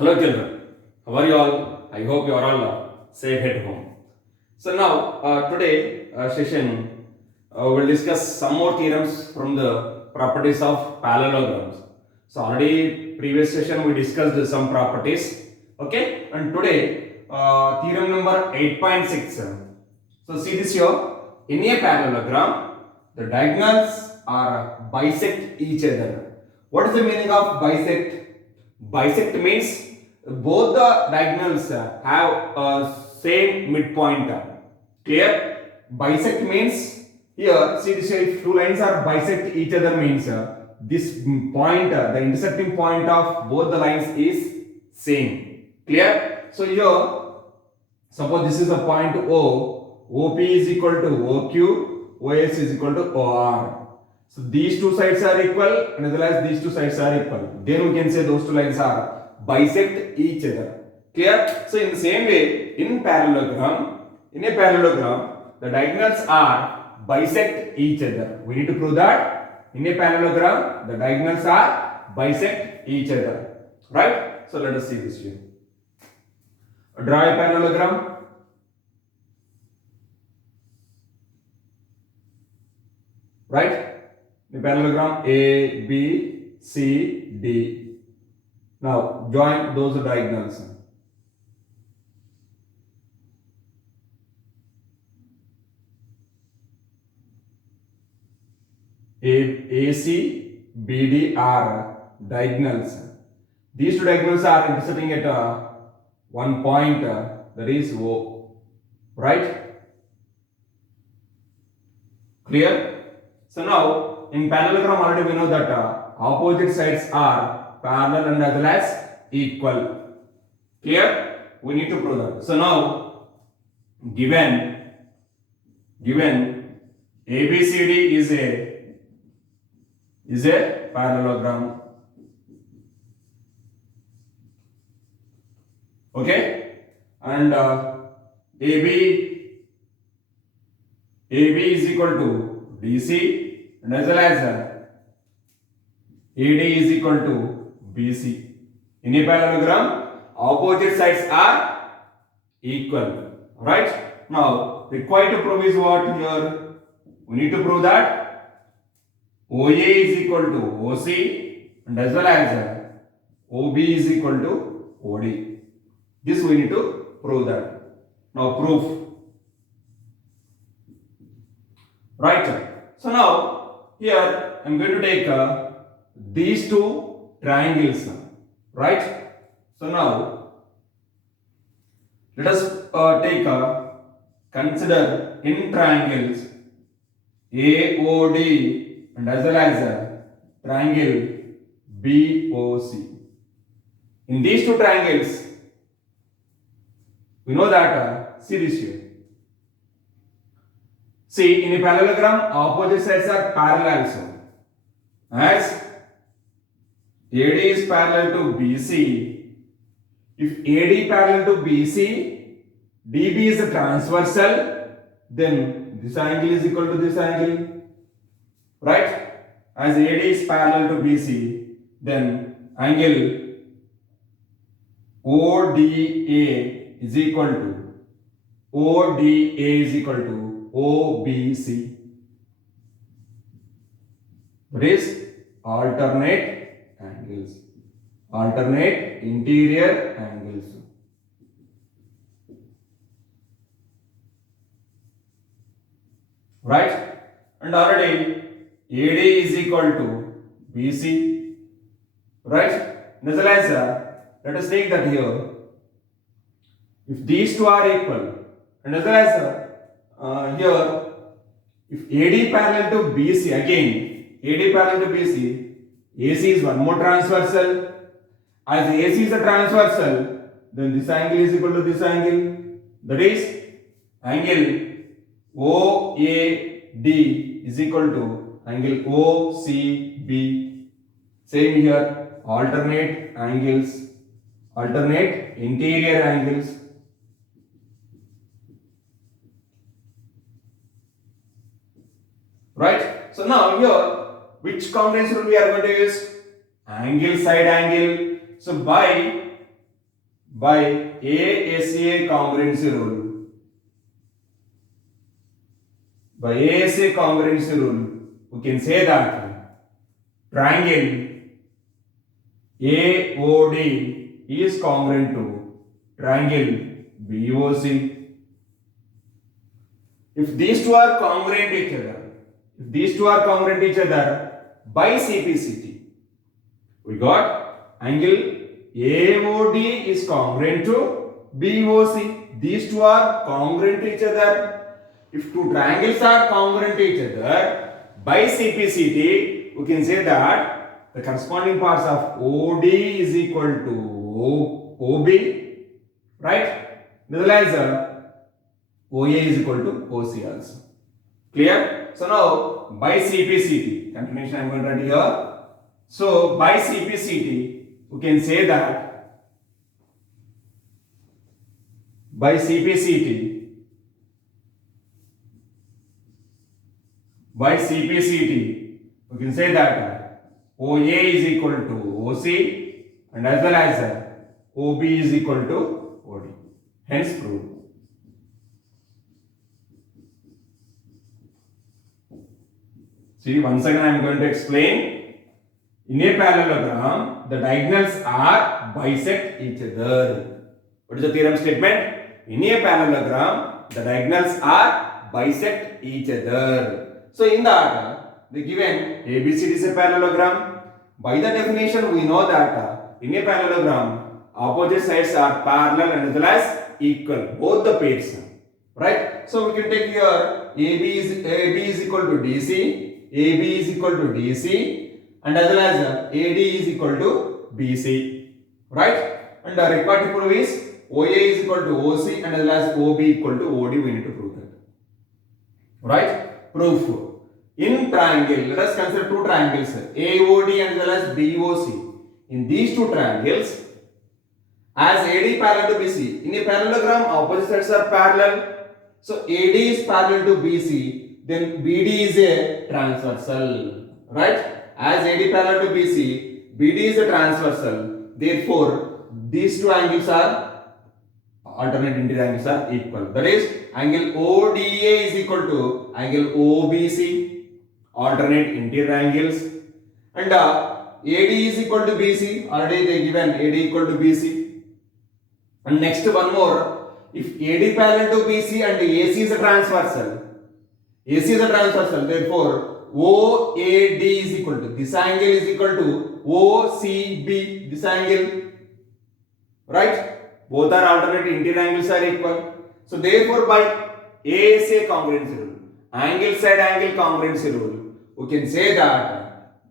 Hello children, how are you all? I hope you are all safe at home. So now today session we'll discuss some more theorems from the properties of parallelograms. So already previous session we discussed some properties, okay? And today theorem number 8.6. So see this here, in a parallelogram the diagonals are bisect each other. What is the meaning of bisect? Bisect means both the diagonals have same midpoint. Clear? Bisect means here, see this here, if two lines are bisect each other means this point, the intersecting point of both the lines is same. Clear? So here, suppose this is a point O, OP is equal to OQ, OS is equal to OR. So these two sides are equal and as well as these two sides are equal. Then we can say those two lines are bisect each other. Clear? So in the same way, in a parallelogram, the diagonals are bisect each other. We need to prove that in a parallelogram, the diagonals are bisect each other. Right? So let us see this here. Draw a parallelogram. Right? The parallelogram A, B, C, D. Now join those diagonals. AC, BD are diagonals. These two diagonals are intersecting at one point, that is O. Right? Clear? So now in parallelogram already we know that opposite sides are parallel and as well as equal. Clear? We need to prove that. So now given ABCD is a parallelogram. Okay? And AB is equal to DC and as well as AD is equal to BC. In a parallelogram, opposite sides are equal. Right? Now, required to prove is what here? We need to prove that OA is equal to OC and as well as OB is equal to OD. This we need to prove that. Now proof. Right. So now here I am going to take these two triangles. Right. So now let us consider in triangles AOD and as well as triangle BOC. In these two triangles, we know that, see this here. See, in a parallelogram, opposite sides are parallel. So, as AD is parallel to BC, if AD parallel to BC, DB is a transversal, then this angle is equal to this angle. Right? As AD is parallel to BC, then angle ODA is equal to OBC. That is alternate angles, alternate interior angles. Right? And already AD is equal to BC. Right? As well as let us take that here. If these two are equal, and as well as here, if AD parallel to BC, again AD parallel to BC, AC is one more transversal. As AC is a transversal, then this angle is equal to this angle. That is angle OAD is equal to angle OCB. Same here, alternate angles, alternate interior angles. Right? So now here, which combination we are going to use? Angle, side angle. So by by ASA congruency rule. By ASA congruency rule, we can say that triangle AOD is congruent to triangle BOC. If these two are congruent each other, by CPCT, we got angle AOD is congruent to BOC. These two are congruent to each other. If two triangles are congruent to each other, by CPCT, we can say that the corresponding parts of OD is equal to OB, right? Nevertheless, OA is equal to OC also. Clear? So now by CPCT, continuation I am going to write here. So by CPCT, we can say that by CPCT, we can say that OA is equal to OC and as well as OB is equal to OD. Hence proved. See, once again I am going to explain. In a parallelogram, the diagonals are bisect each other. What is the theorem statement? In a parallelogram, the diagonals are bisect each other. So in that, the given ABCD is a parallelogram. By the definition, we know that in a parallelogram, opposite sides are parallel and as well as equal, both the pairs. Right? So we can take here AB is equal to DC. AB is equal to DC and as well as AD is equal to BC, right? And the required to prove is OA is equal to OC and as well as OB equal to OD. We need to prove that, right? Proof. In triangle, let us consider two triangles, AOD and as well as BOC. In these two triangles, as AD parallel to BC, in a parallelogram, opposite sides are parallel. So AD is parallel to BC, then BD is a transversal, right? As AD parallel to BC, BD is a transversal. Therefore, these two angles are alternate interior angles are equal. That is, angle ODA is equal to angle OBC, alternate interior angles. And AD is equal to BC. Already they given AD equal to BC. And next one more. If AD parallel to BC and AC is a transversal, therefore OAD is equal to, this angle is equal to OCB, this angle, right? Both are alternate interior angles are equal. So therefore by ASA congruency rule, angle side angle congruency rule, we can say that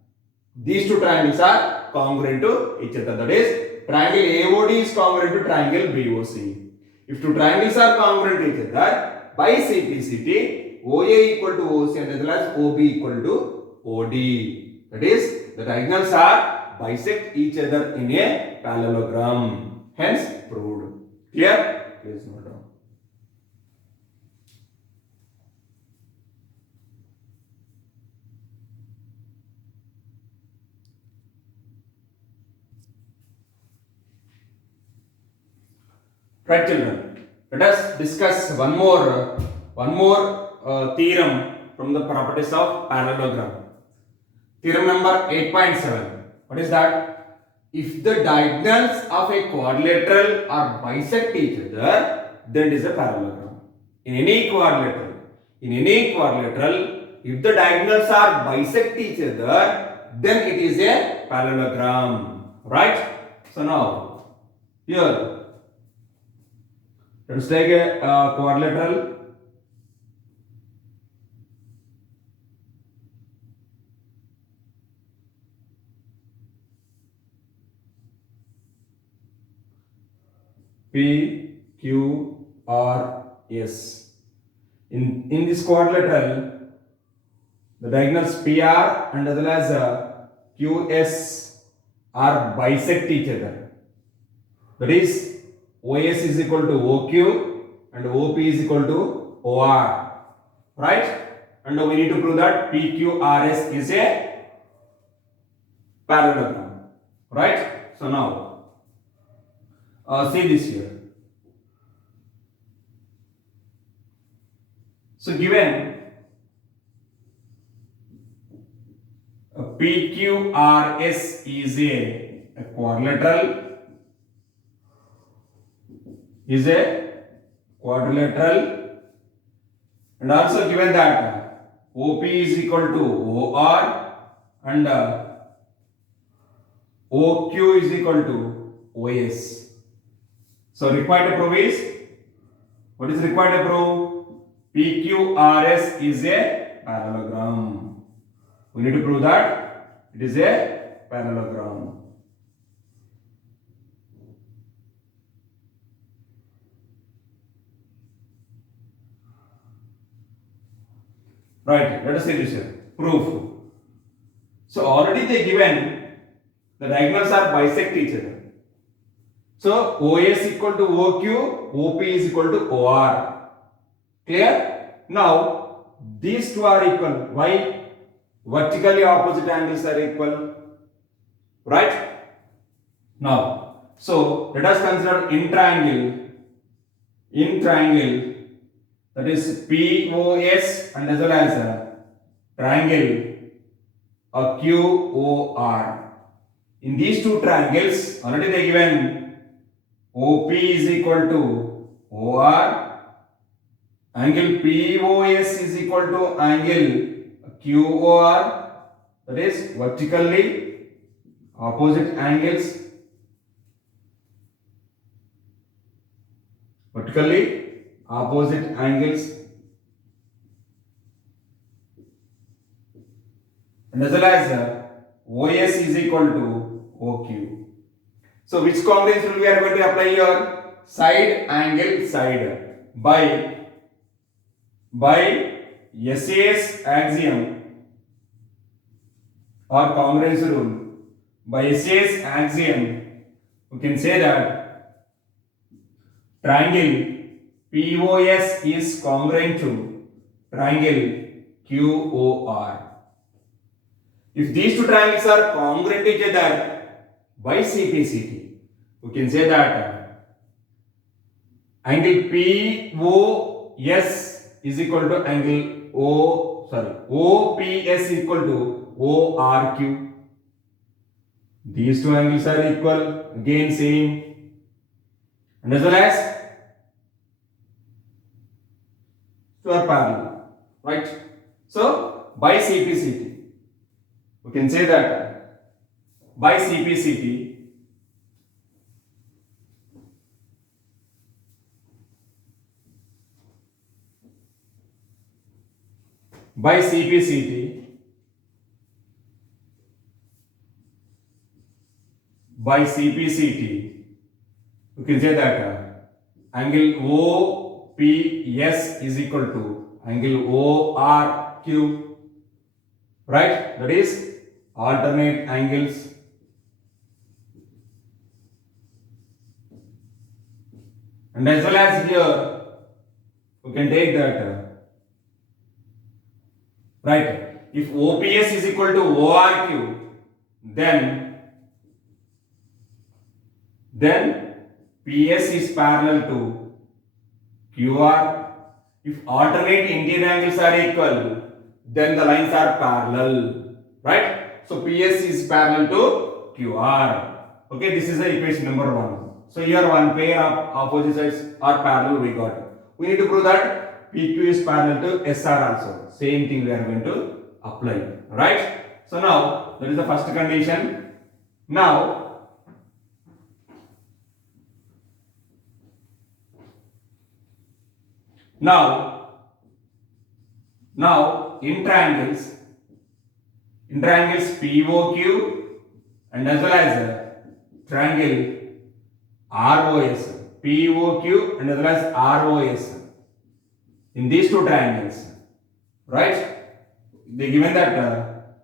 these two triangles are congruent to each other. That is, triangle AOD is congruent to triangle BOC. If two triangles are congruent to each other, by CPCT, OA equal to OC and as well as OB equal to OD. That is, the diagonals are bisect each other in a parallelogram. Hence proved. Clear? Please note down. Right, children. Let us discuss one more theorem from the properties of parallelogram. Theorem number 8.7. What is that? If the diagonals of a quadrilateral are bisect each other, then it is a parallelogram. In any quadrilateral, if the diagonals are bisect each other, then it is a parallelogram. Right? So now, here, let's take a quadrilateral. P, Q, R, S. In this quadrilateral, the diagonals PR and as well as QS are bisect each other. That is, OS is equal to OQ and OP is equal to OR. Right? And we need to prove that PQRS is a parallelogram. Right? So now, See this here. So given PQRS is a quadrilateral, and also given that OP is equal to OR and OQ is equal to OS. So required to prove is, what is required to prove? PQRS is a parallelogram. We need to prove that it is a parallelogram. Right, let us see this here. Proof. So already they given the diagonals are bisect each other. So OS equal to OQ, OP is equal to OR. Clear? Now these two are equal. Why? Vertically opposite angles are equal. Right? Now, so let us consider in triangle, that is POS and as well as triangle QOR. In these two triangles, already they given OP is equal to OR, angle POS is equal to angle QOR, that is vertically opposite angles. And as well as OS is equal to OQ. So which congruence rule we are going to apply here? Side angle side by SAS axiom or congruence rule. By SAS axiom, we can say that triangle POS is congruent to triangle QOR. If these two triangles are congruent to each other by CPCT, we can say that angle POS is equal to angle OPS equal to ORQ. These two angles are equal, again same, and as well as two are parallel, right? So by CPCT, we can say that by CPCT we can say that angle OPS is equal to angle ORQ, right? That is alternate angles. And as well as here, we can take that, right? If OPS is equal to ORQ, then PS is parallel to QR. If alternate interior angles are equal, then the lines are parallel, right? So PS is parallel to QR. Okay, this is the equation number 1. So here one pair of opposite sides are parallel we got. We need to prove that PQ is parallel to SR also. Same thing we are going to apply, right? So now that is the first condition. Now in triangles POQ and as well as triangle ROS, POQ and as well as ROS. In these two triangles, right? They given that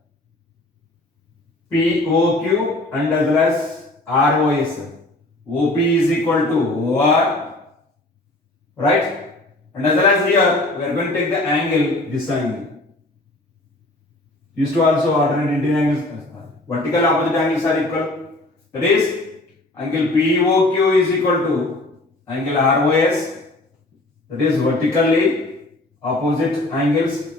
POQ and as well as ROS, OP is equal to OR, right? And as well as here, we are going to take the angle, this angle. These two also alternate interior angles, vertical opposite angles are equal. That is angle POQ is equal to angle ROS, that is vertically opposite angles.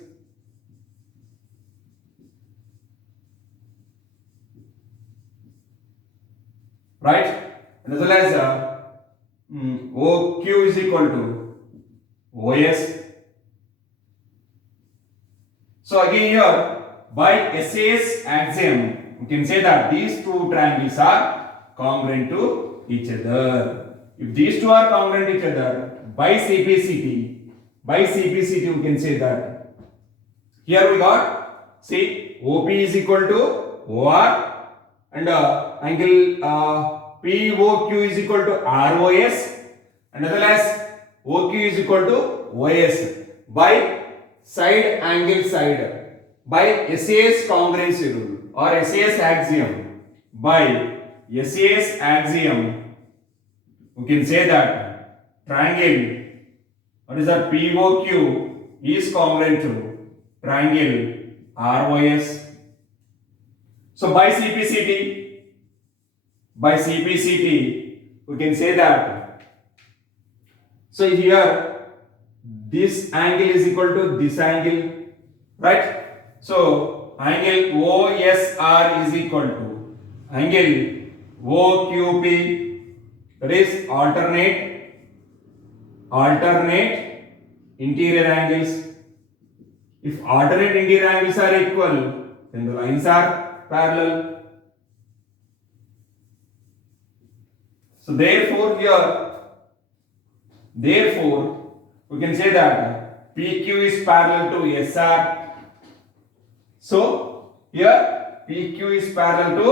Right? And as well as OQ is equal to OS. So again here, by SAS axiom, you can say that these two triangles are congruent to each other. If these two are congruent to each other, by CPCT, we can say that here we got, see, OP is equal to OR and angle POQ is equal to ROS and as well as OQ is equal to OS by side angle side, by SAS congruency rule or SAS axiom. By SAS axiom, we can say that triangle, what is that, POQ is congruent to triangle ROS. So by CPCT, we can say that, so here this angle is equal to this angle, right? So angle OSR is equal to angle OQP, that is alternate interior angles. If alternate interior angles are equal, then the lines are parallel. So therefore we can say that PQ is parallel to SR. So here PQ is parallel to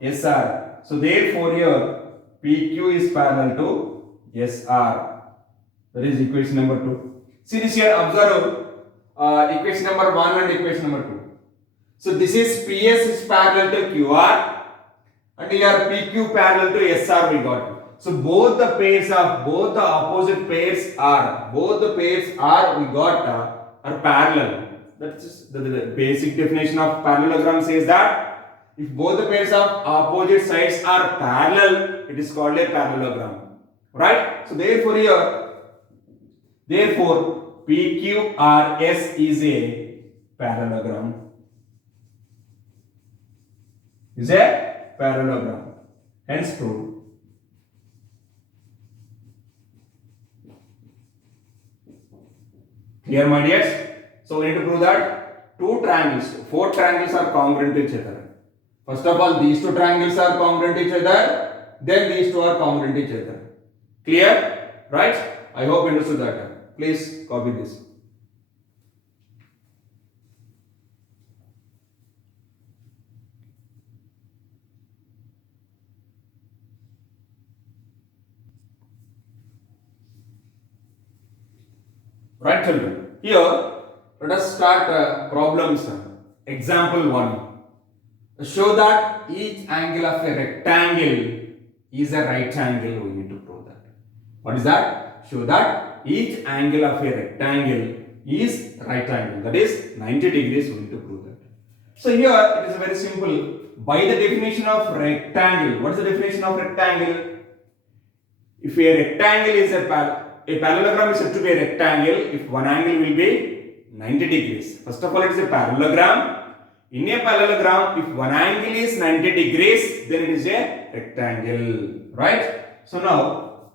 SR. So therefore here PQ is parallel to SR. That is equation number 2. See this here, observe equation number 1 and equation number 2. So this is PS is parallel to QR and here PQ parallel to SR we got. So both the opposite pairs are we got are parallel. That's just the basic definition of parallelogram says that if both the pairs of opposite sides are parallel, it is called a parallelogram. Right? So therefore PQRS is a parallelogram. Is a parallelogram. Hence proved. Clear, my dears? So we need to prove that four triangles are congruent to each other. First of all, these two triangles are congruent to each other. Then these two are congruent to each other. Clear? Right? I hope you understood that. Please copy this. Right, children? Here, let us start problems. Example 1. Show that each angle of a rectangle is a right angle. We need to prove that. What is that? Show that each angle of a rectangle is right angle. That is 90 degrees. We need to prove that. So here it is very simple. By the definition of rectangle, what is the definition of rectangle? If a rectangle is a parallelogram is said to be a rectangle if one angle will be 90 degrees. First of all, it is a parallelogram. In a parallelogram, if one angle is 90 degrees, then it is a rectangle. Right? So now,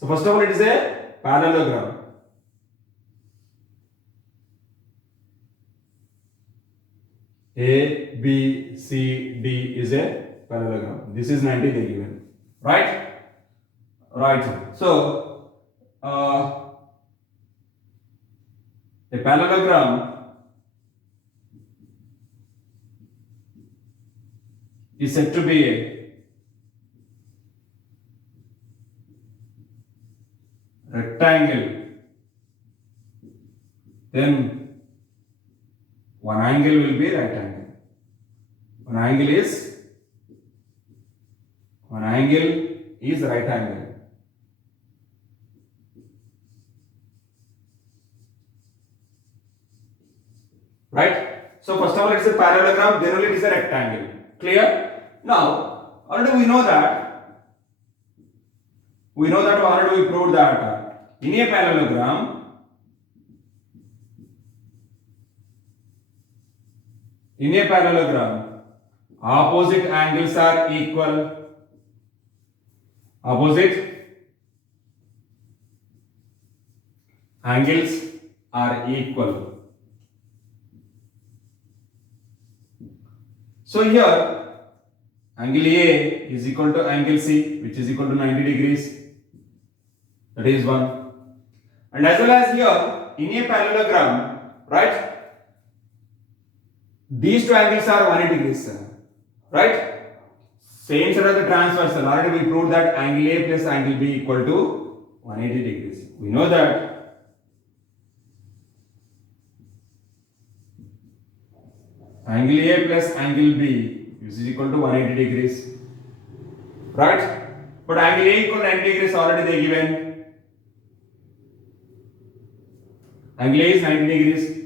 first of all, it is a parallelogram. A, B, C, D is a parallelogram. This is 90 they given. Right? Right. So, a parallelogram is said to be a rectangle. Then one angle will be right angle. One angle is right angle. Right? So first of all, it's a parallelogram, then only it is a rectangle. Clear? Now, already we know that already we proved that in a parallelogram, opposite angles are equal. Opposite angles are equal. So here angle A is equal to angle C, which is equal to 90 degrees. That is one. And as well as here in a parallelogram, right? These two angles are 180 degrees, right? Same set of the transversal. Already we proved that angle A plus angle B equal to 180 degrees. We know that angle A plus angle B is equal to 180 degrees, right? But angle A equal to 90 degrees already they given. Angle A is 90 degrees.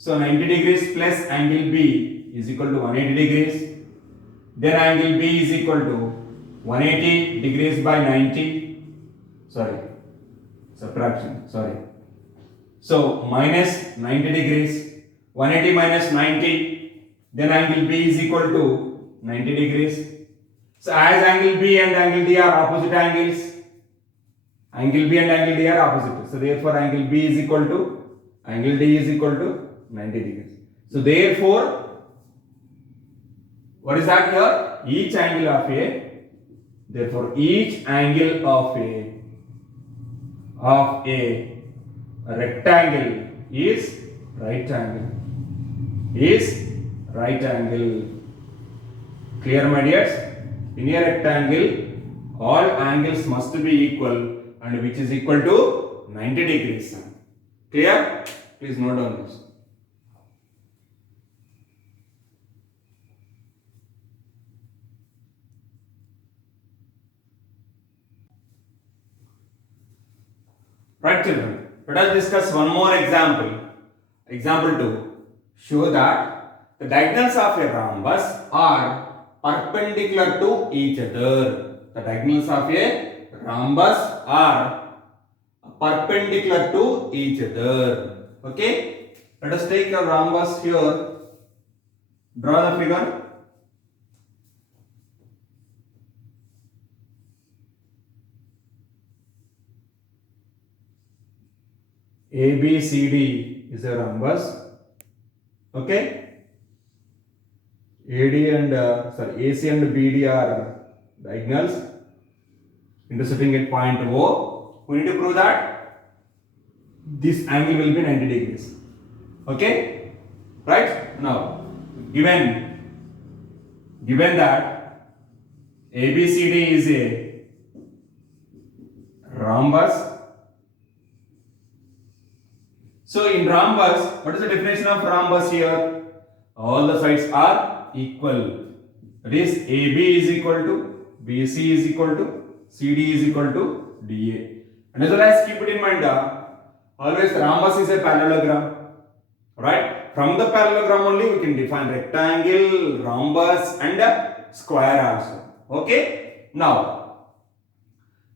So 90 degrees plus angle B is equal to 180 degrees. Then angle B is equal to 180 degrees by 90. Sorry, subtraction. Sorry. So minus 90 degrees. 180 minus 90. Then angle B is equal to 90 degrees. So as angle B and angle D are opposite angles, angle B and angle D are opposite. So therefore angle B is equal to angle D is equal to 90 degrees. So therefore, what is that here? Each angle of A. Therefore each angle of a rectangle is right angle. Clear, my dears? In a rectangle, all angles must be equal, and which is equal to 90 degrees. Clear? Please note down this. Right, children? Let us discuss one more example. Example 2. Show that the diagonals of a rhombus are perpendicular to each other. The diagonals of a rhombus are perpendicular to each other. Okay? Let us take a rhombus here. Draw the figure. ABCD is a rhombus. Okay? AC and BD are diagonals intersecting at point O. We need to prove that this angle will be 90 degrees. Okay? Right? Now, given that ABCD is a rhombus. So in rhombus, what is the definition of rhombus here? All the sides are equal. That is AB is equal to BC is equal to CD is equal to DA. And as well as keep it in mind, always rhombus is a parallelogram. Right? From the parallelogram only we can define rectangle, rhombus and square also. Okay? Now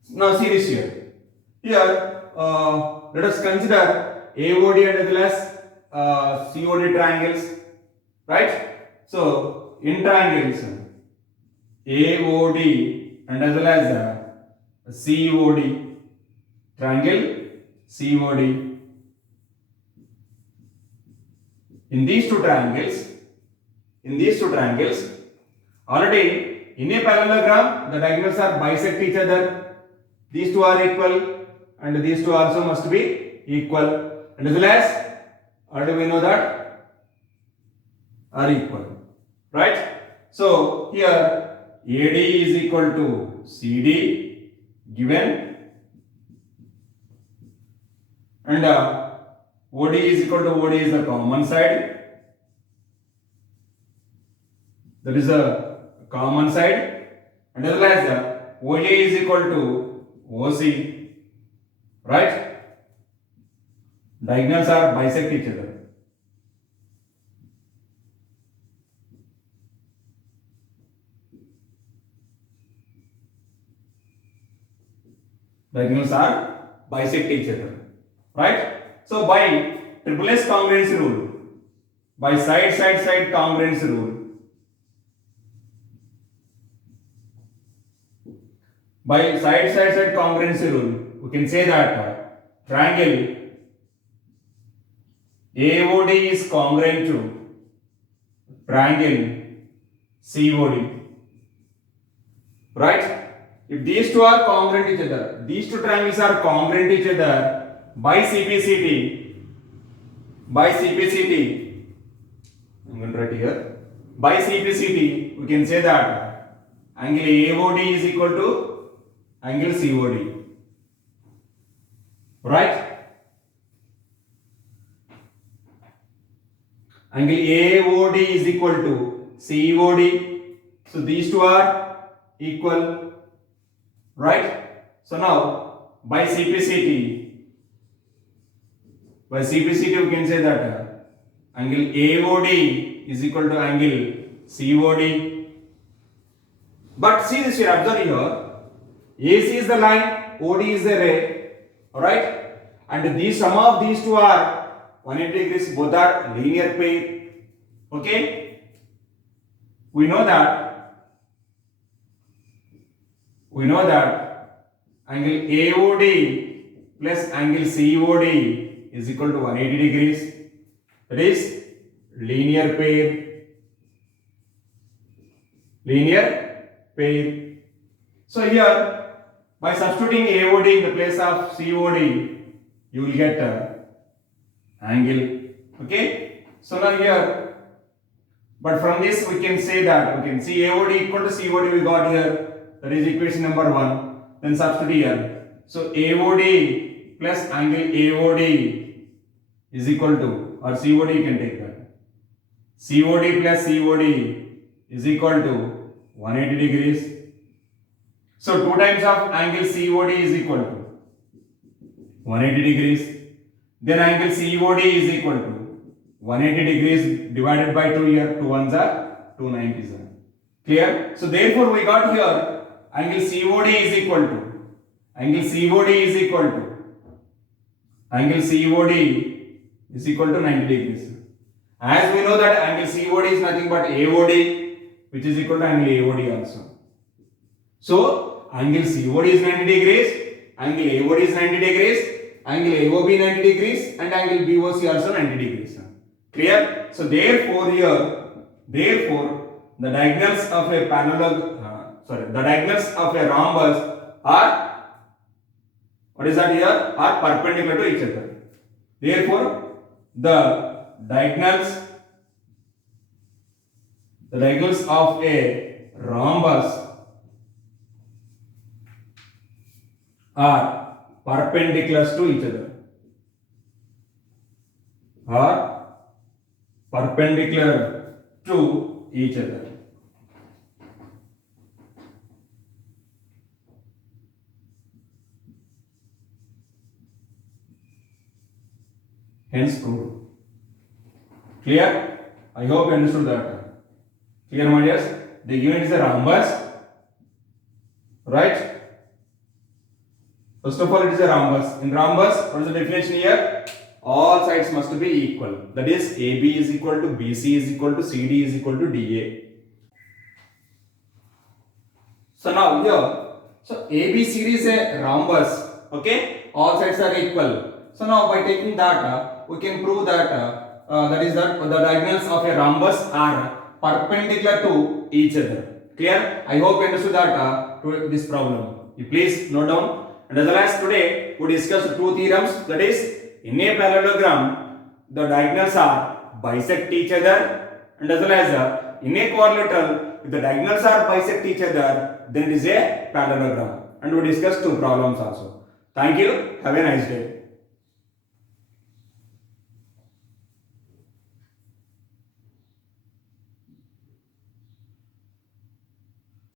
see this here. Here, let us consider AOD and as well as COD triangles. Right? So, in triangles, AOD and as well as COD, triangle COD. In these two triangles, already in a parallelogram, the diagonals are bisect each other. These two are equal, and these two also must be equal. And as well as, already we know that are equal, right? So here AD is equal to CD given, and OD is equal to OD is the common side. That is a common side, and as well as OA is equal to OC, right? Diagonals are bisect each other. Diagonals are bisect each other. Right? So by triple S congruency rule, by side congruency rule, by side congruency rule, we can say that triangle AOD is congruent to triangle COD. Right? If these two are congruent each other, these two triangles are congruent each other by CPCT, I'm going to write here, by CPCT, we can say that angle AOD is equal to angle COD. Right? Angle AOD is equal to COD. So these two are equal. Right? So now by CPCT we can say that angle AOD is equal to angle COD. But see this here, observe here. AC is the line, OD is the ray. Alright? And the sum of these two are 180 degrees, both are linear pair. Okay? We know that angle AOD plus angle COD is equal to 180 degrees. That is linear pair. So here, by substituting AOD in the place of COD, you will get angle. Okay? So now here, but from this we can say that we can see AOD equal to COD we got here. That is equation number 1. Then substitute here. So AOD plus angle AOD is equal to, or COD you can take that. COD plus COD is equal to 180 degrees. So 2 times of angle COD is equal to 180 degrees. Then angle COD is equal to 180 degrees divided by 2 here. 2 ones are 2 90s are. Clear? So therefore we got here angle COD is equal to angle COD is equal to 90 degrees. As we know that angle COD is nothing but AOD, which is equal to angle AOD also. So angle COD is 90 degrees, angle AOD is 90 degrees, angle AOB 90 degrees, and angle BOC also 90 degrees. Clear? So therefore the diagonals of a rhombus are, what is that here? Are perpendicular to each other. Therefore, the diagonals of a rhombus are perpendicular to each other. Hence proved. Clear? I hope you understood that. Clear, my dears? The given is a rhombus. Right? First of all, it is a rhombus. In rhombus, what is the definition here? All sides must be equal. That is, AB is equal to BC is equal to CD is equal to DA. So now here, so ABCD is a rhombus. Okay? All sides are equal. So now by taking that, we can prove that that the diagonals of a rhombus are perpendicular to each other. Clear? I hope you understood that to this problem. You please note down. And as well as today, we discussed 2 theorems. That is, in a parallelogram, the diagonals are bisect each other, and as well as in a quadrilateral, if the diagonals are bisect each other, then it is a parallelogram. And we discussed 2 problems also. Thank you. Have a nice day.